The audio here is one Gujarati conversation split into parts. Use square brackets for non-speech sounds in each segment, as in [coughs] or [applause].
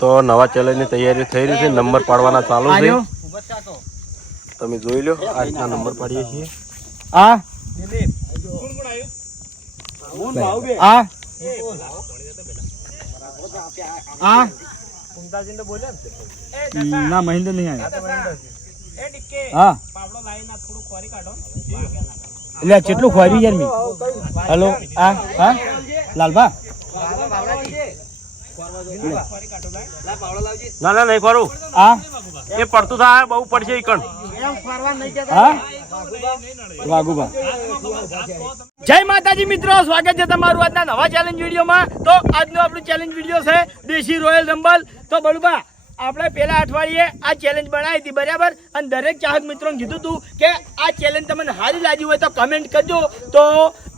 તો નવા ચેલેન્જની તૈયારી થઈ રહી છે. નંબર પાડવાના ચાલુ છે. તમે જોઈ લો આ રીતના નંબર પાડીએ છીએ. આ. આ. આ. ના મહિન્દ્ર નહીં આવ્યો હા. એટલે કેટલું ખોરી યાર મી? હેલો આ હા? લાલભા? ના ના નહીં ખરું. હા? એ પડતું થાય બહુ પડશે ઈકણ હા? જય માતાજી મિત્રો સ્વાગત છે તમારું આજના નવા ચેલેન્જ વિડીયોમાં. તો આજનો આપણું ચેલેન્જ વીડિયો છે દેશી રોયલ રંબલ તો બળુબા આપણે પેલા અઠવાડિયે આ ચેલેન્જ બનાવી હતી બરાબર? અને દરેક ચાહક મિત્રોને કીધું હતું કે આ ચેલેન્જ તમને સારી લાગી હોય તો કમેન્ટ કરજો. તો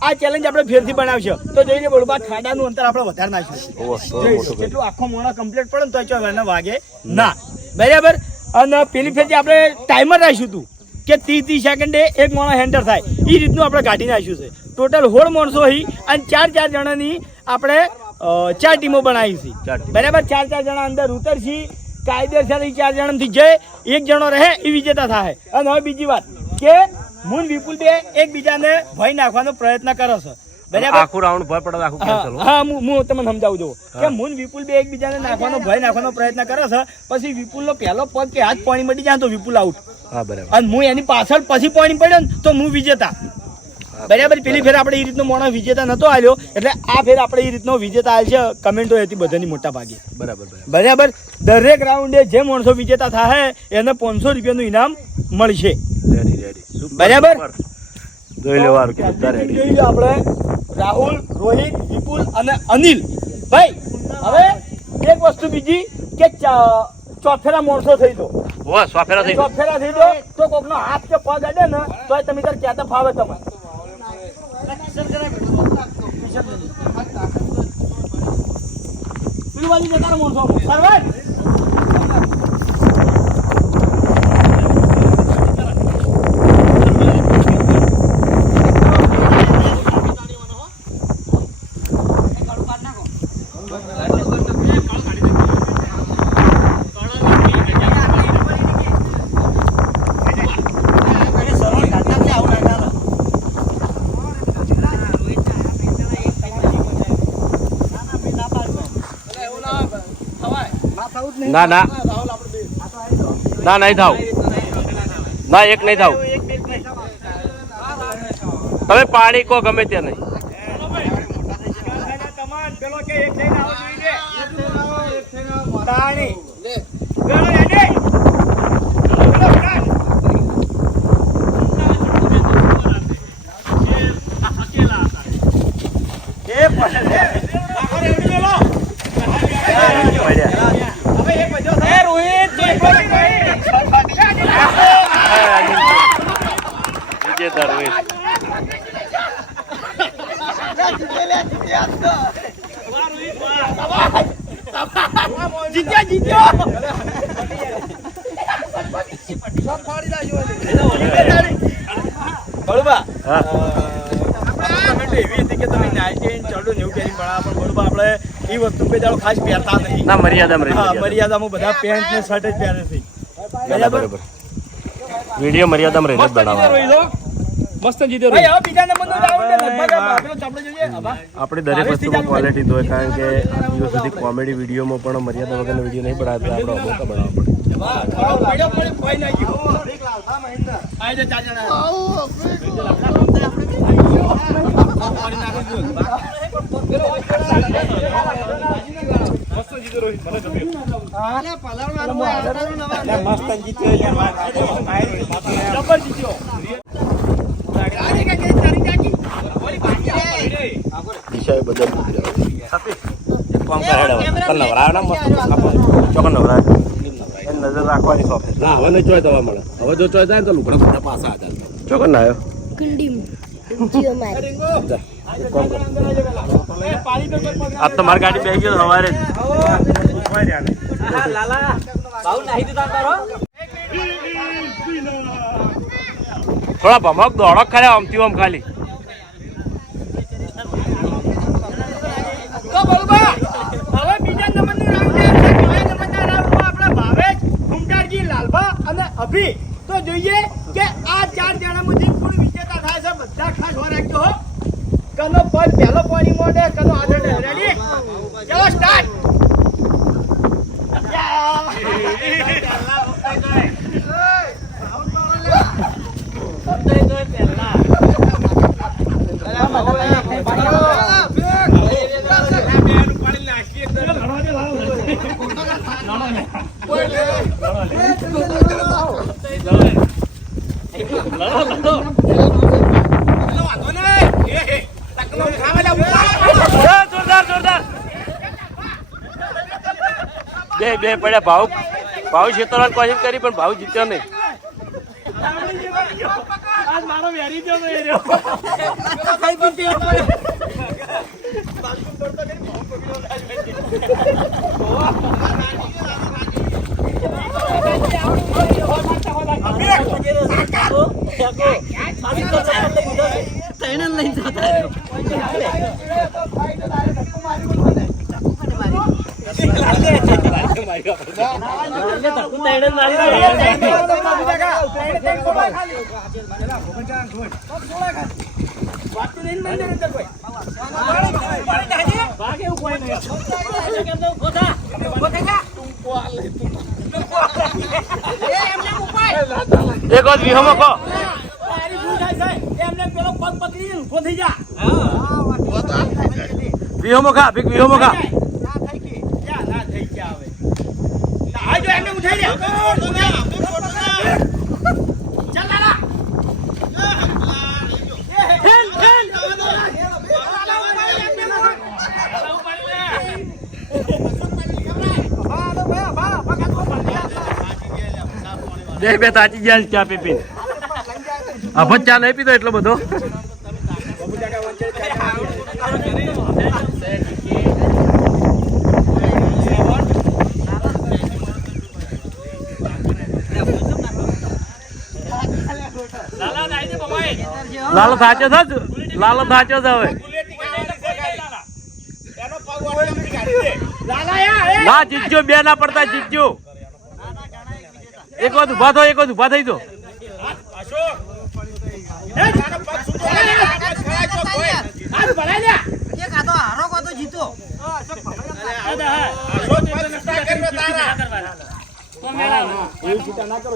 આ ચેલેન્જ આપણે ફેરથી બનાવશે. તો જોઈને બળુબા ખાડાનું અંતર આપણે વધારે જોઈશું. કર્યું. આખો મોણો કમ્પ્લીટ પડે ને તો એને વાગે ના. બરાબર? અને પેલી ફેરથી આપણે ટાઈમર રાખ્યું હતું કે ત્રીસ ત્રીસ સેકન્ડે એક માણસ હેન્ડર થાય. એ રીતનું આપણે કાઢી નાખ્યું છે. ટોટલ હોળ માણસો હી અને ચાર ચાર જણાની આપણે ચાર ટીમો બનાવી છે. બરાબર? ચાર ચાર જણા અંદર ઉતરશી. કાયદેસર ઈ ચાર જણાથી જે એક જણો રહે એ વિજેતા થાય. અને હવે બીજી વાત કે મુન વિપુલ બે એકબીજાને ભય નાખવાનો પ્રયત્ન કરો છો. આખું રાઉન્ડ ભય પડે આખું કેન્સલ હા. હા, તમને સમજાવું કે મુન વિપુલ બે એકબીજાને નાખવાનો ભય નાખવાનો પ્રયત્ન કરે છે પછી વિપુલનો પહેલો પગ કે હાથ પાણી મટી જાય તો વિપુલ આઉટ હા બરાબર. અને હું એની પાછળ પછી પાણી પડ્યો ને તો હું વિજેતા. બરાબર પેલી ફેર આપણે એ રીતનો મોણો વિજેતા નતો આવ્યો એટલે આ ફેર આપણે એ રીતનો વિજેતા આવ્યો છે કમેન્ટો હતી બધાની મોટા ભાગે. બરાબર બરાબર. દરેક રાઉન્ડે જે માણસો વિજેતા થાય એને પાંચસો રૂપિયાનું ઇનામ મળશે. બરાબર? જોઈ લેવાનું કે બધા રેડી જોઈ લો આપણે રાહુલ રોહિત વિપુલ અને અનિલ. ભાઈ હવે એક વસ્તુ બીજી કે ચોફેરા માણસો થઈ દો ચોફેરા થઈ દો તો કોકનો હાથ કે પગ અડે ને તો તમે તાર ક્યાં ફાવે તમે પેલું બાજુ જતા રહો માણસો ના ના. ના, નહીં થાવ. ના, એક નહીં થાવ. તમે પાણી કો ગમે ત્યાં નહીં. તાણી. ગણો હેડે. ગણો ફટાક. એ પડે. આખો રેવડી મેલો. હવે એક વધ્યો છે. એ રોહિત, તું એકલો જ નહીં. વિજેતા રોહિત જીત્યા જીત્યો બળુબા હા કમેન્ટ એવી હતી કે તમે નાઇન્ટીન ચડો નેવું પહેરી ભણા પણ બળુબા આપણે એ વસ્તુ કોઈ દાડો ખાસ પહેરતા નહીં ના મર્યાદામાં બધા પેન્ટ ને શર્ટ જ પહેરે છે. બરાબર. વીડિયો મર્યાદામાં રહીને બનાવવાનો. મસ્ત જીતે. આપણે દરેક વસ્તુમાં ક્વોલિટી જોઈએ કારણ કે દિવસ સુધી કોમેડી વિડીયોમાં પણ મર્યાદા વગરનો વીડિયો નહીં બનાવતા આપણે અમુક બનાવવા પડે. જબર જીત્યો. દિશાએ બધા મૂકી દેવા. એક કામ કર હેડ હવે. નવરાવે ને મસ્ત ચોકન નવરાવે. નજર રાખવાની શોખ ના હવે નહીં ચોય થવા મળે હવે જો ચોય થાય તો લુગડા પાછા હતા ચોકન ના આવ્યો આજ તો મારી ગાડી બે ગયો સવારે. થોડા ભમક દોડો ખરે અમતી આમ ખાલી. અને અભી. તો જોઈએ કે આ ચાર જણા માંથી બધા ખાસ રાખજો હો. કનો પદ પહેલો પાણી મોડે કનો આગળ રેડી ચલો સ્ટાર્ટ બે પડ્યા ભાવ ભાવ છેતરવાની કોશિશ કરી પણ ભાવ જીત્યો નહીં. આજ મારો વેરી ગયો એ રહ્યો એક વાત વિહમો કહો. એમને પેલો પગ પકડીને ઊભો થઈ જા વિહોમાં ખા, ભીખ, વિહમો ખા ના થઈ કે જા ના થઈ ગયા હવે આ જો એમને ઉઠાઈ લે. ચાલ લાલા ખેલ ખેલ બે બે તાચી ગયા ચા પીપી પી અભત ચા નહીં પીતો એટલો બધો. લાલો થાચો છે લાલ થાચો છે હવે ના જીતજો બે ના પડતા જીતજો એક વખત ઊભા થો એક વખત ઊભા થઈ દો જીતો ના કર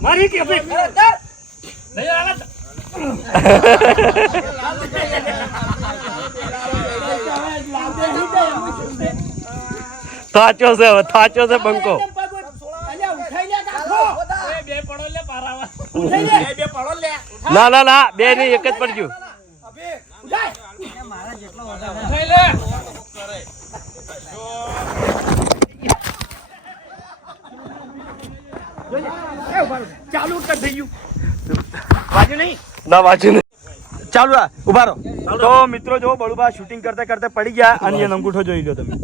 મારી કે થાચો છે થાચો છે બંકો. ના ના ના બે ની એક જ પડજો. ચાલુ કર થઈ ગયું વાજુ નહીં ના વાંચી નહીં ચાલુ આ ઊભા રહો તો મિત્રો જો બળુબા શૂટિંગ કરતા કરતા પડી ગયા અને એનો અંગૂઠો જોઈ લો તમે.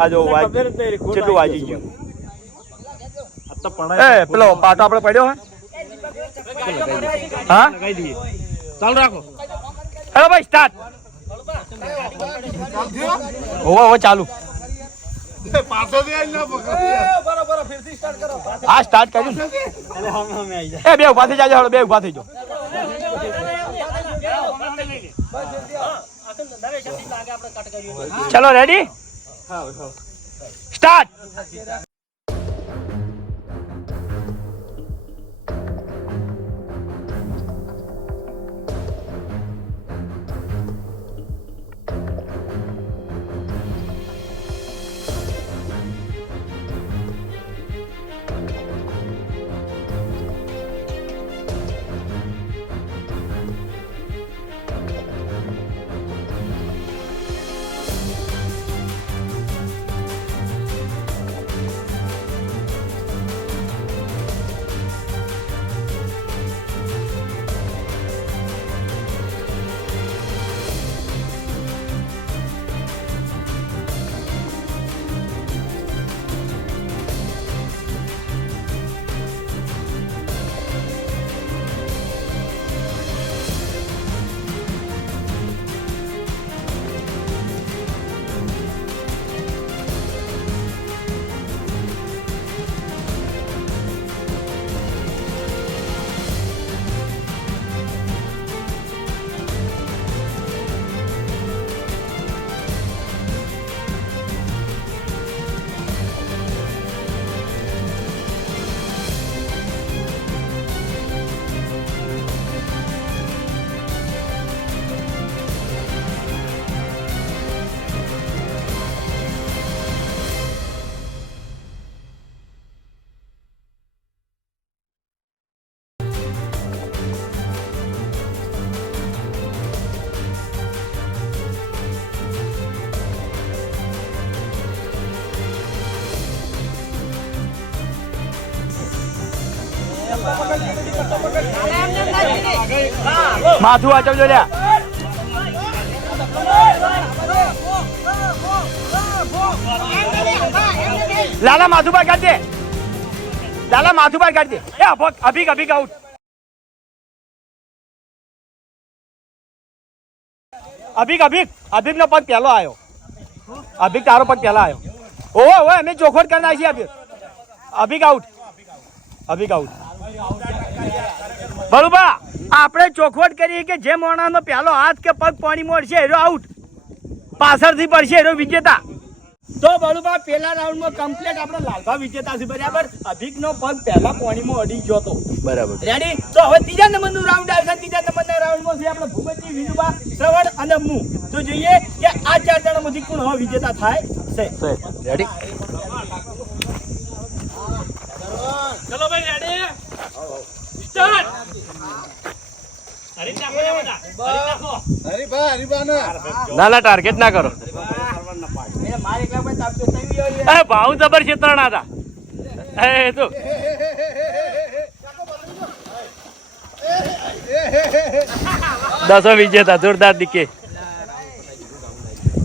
આ જો વાજ કેટલું વાજી ગયું એ પેલો પાટો આપણે પડ્યો હે? હા? ચાલુ રાખો. હેલો ભાઈ સ્ટાર્ટ હોવા હોવા ચાલુ. હા સ્ટાર્ટ કર્યું ને. એ બે ઊભા થઈ જાજો હળો, બે ઊભા થઈ જાઓ. ચલો રેડી સ્ટાર્ટ માથું વાંચવજો લ્યા. લાલા, માથું બહાર કાઢ દે લાલા, માથું બહાર કાઢ દે એ અભિક અભિક આઉટ. અભિક અભિક અભિક નો પગ પહેલો આવ્યો અભિક તારો પગ પહેલા આવ્યો ઓહો ઓહો અમે ચોખવટ કરી નાખી અભિક અભિક આઉટ. અભિક આઉટ. બળુબા! આપણે ચોખવટ કરીએ કે જે મોણાનો પહેલો હાથ કે પગ પાણી મોડશે એરો આઉટ. પાછળથી પડશે એરો વિજેતા. તો બળુબા પેલા રાઉન્ડમાં કમ્પ્લીટ આપણે લાલભા વિજેતા છે બરાબર? અભિકનો પગ પહેલા પાણીમાં અડી ગયો બરાબર. રેડી તો હવે ત્રીજા નંબરનું રાઉન્ડ આવશે. ત્રીજા નંબરના રાઉન્ડમાં છે આપણે ભૂપતજી વિનુબા શ્રવણ અને મુ. તો જોઈએ કે આ ચાર જણામાંથી કોણ હવે વિજેતા થાય છે. રેડી ચલો ભાઈ રેડી સ્ટાર્ટ હરી નાખો બધા હરી નાખો ના ના ટાર્ગેટ ના કરો એટલે મારે એકલા પર તાપતો થઈ ગયો યાર. એ ભાવ જબર છેતરણા હતા એ તો દસો વિજેતા જોરદાર દીકે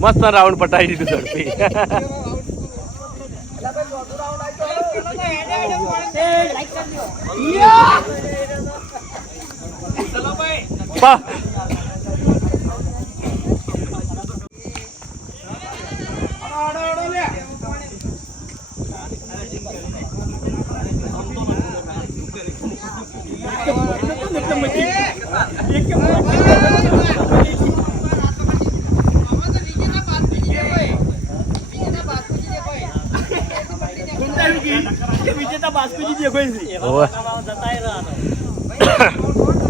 મસ્ત રાઉન્ડ પટાવી દીધું ઝડપી બા. વિજેતા બાસ્કુજી દેખાય છે. ઓવે. હવે આવશે [coughs]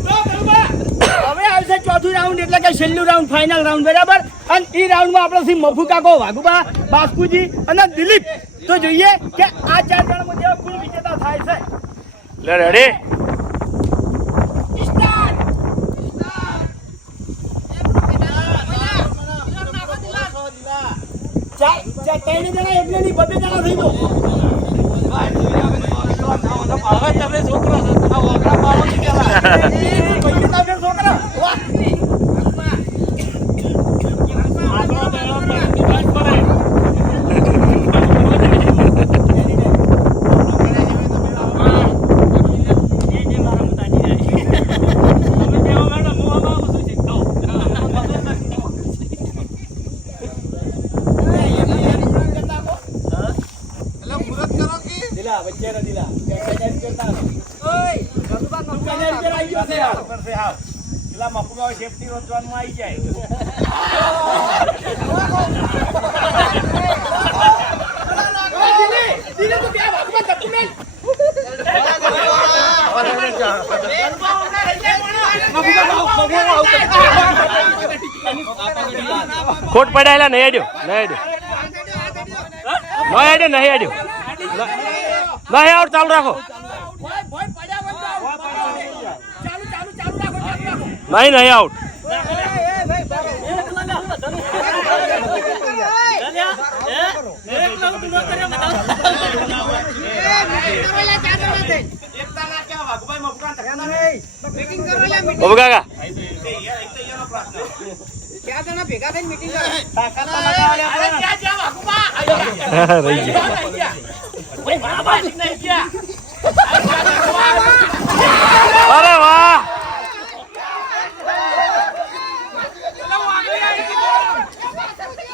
ચોથું રાઉન્ડ એટલે કે છેલ્લું રાઉન્ડ ફાઇનલ રાઉન્ડ બરાબર? અને એ રાઉન્ડમાં આપણે મફુ કાકો વાઘુબા બાસ્કુજી અને દિલીપ. તો જોઈએ કે આ ચાર જણામાંથી હવે કોણ વિજેતા થાય છે. લે રેડી ત્રણ જણા એકને નહીં બબે જણા થઈ ગયો. વિજેતા છે [laughs] છોકરા વાહ દિલા વચ્ચે ના દિલા કન્યારી કરતા ઓય તું કન્યારી પર આવી ગયો છે યાર પર છે હા મફુગા સેફટી રોજવાનું આવી જાય ખોટ પડાયેલા નહીં આડ્યો નહીં આડ્યો નહીં આડ્યો નહીં આડ્યો નહીં આવડ ચાલુ રાખો ભોય ભોય પડ્યા વંદા ચાલુ ચાલુ ચાલુ રાખો ચાલુ રાખો નહીં નહીં આઉટ બાબુ કાકા. રહી ગયા અરે વાહ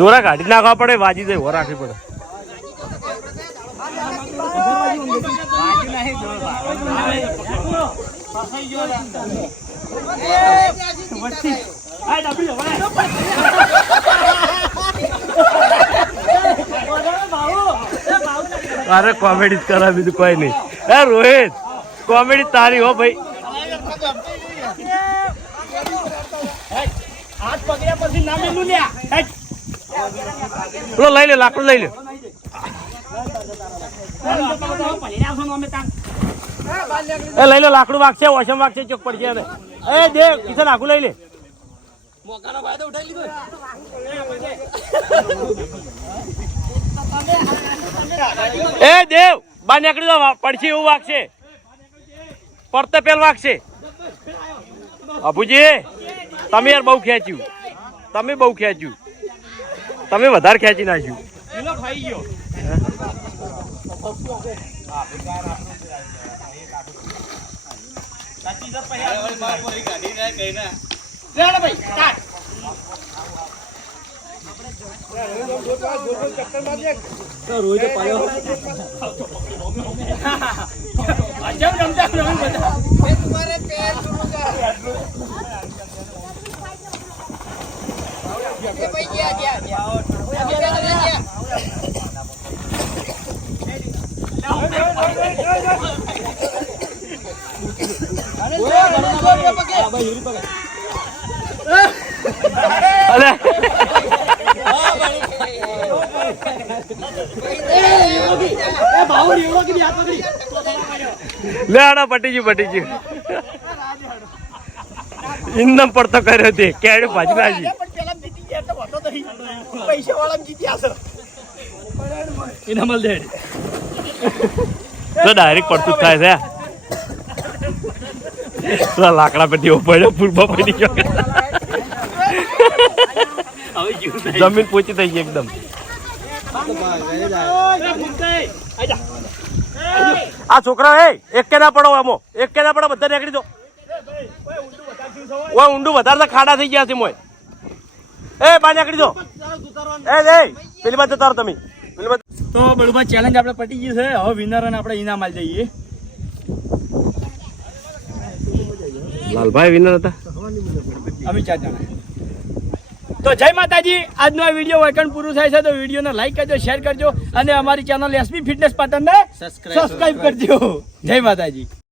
દોરા કાઢી નાખવા પડે, વાજી જાય હો રાખવી પડે. અરે કોમેડી જ કરાવી બીજું કોઈ નહીં એ રોહિત, કોમેડી તારી હો ભાઈ. પેલો લઈ લે, લાકડું લઈ લે છો. એ, લઈ લે, લાકડું વાગશે ઓછમ વાગશે, ચોક પડશે એને એ, દે, કિશન, આખું લઈ લે એ, દેવ બા નીકળી દો પડશે એવું વાગશે. પડતે પેલ વાગશે. અભુજી તમે યાર બહુ ખેંચ્યું. તમે બહુ ખેંચ્યું. તમે વધારે ખેંચી નાખ્યું. પેલો ખાઈ ગયો લેવડો ભાઈ સ્ટાર્ટ અજબ રમતા રમે બધા અલે લે આડા પટી ગયું પટી ગયું. ઇન્દમ પડતો કર્યો તે કેડ ભાજી નાખી પણ પેલા જીતી ગયા તો પૈસા વાળા જીત્યા છે એના દે તો ડાયરેક્ટ પડતું થાય છે પેલા લાકડા પેટી ઉપાડ્યો પડ્યો પડી ગયો જમીન પોચી થઈ ગઈ એકદમ. આ છોકરા એ એક કે ના પડો એમો એક કે ના પડો બધા નીકળી દો ઓય ઊંડું વધારે ખાડા થઈ ગયા છે મોય. એ બા નીકળી દો એ એ પેલી બાજુ જતા તમે. પેલી બાજુ. તો બળુભા ચેલેન્જ આપણે પટી ગયું છે. હવે વિનર અને આપણે ઇનામ આલી જઈએ. લાલભાઈ વિનર હતા. અમે ચાર જણા. તો જય માતાજી આજનો આ વીડિયો વૈકણ પૂરું થાય છે તો વિડીયોને લાઈક કરજો શેર કરજો અને અમારી ચેનલ એસપી ફિટનેસ પાટણને સબસ્ક્રાઇબ કરજો. જય માતાજી.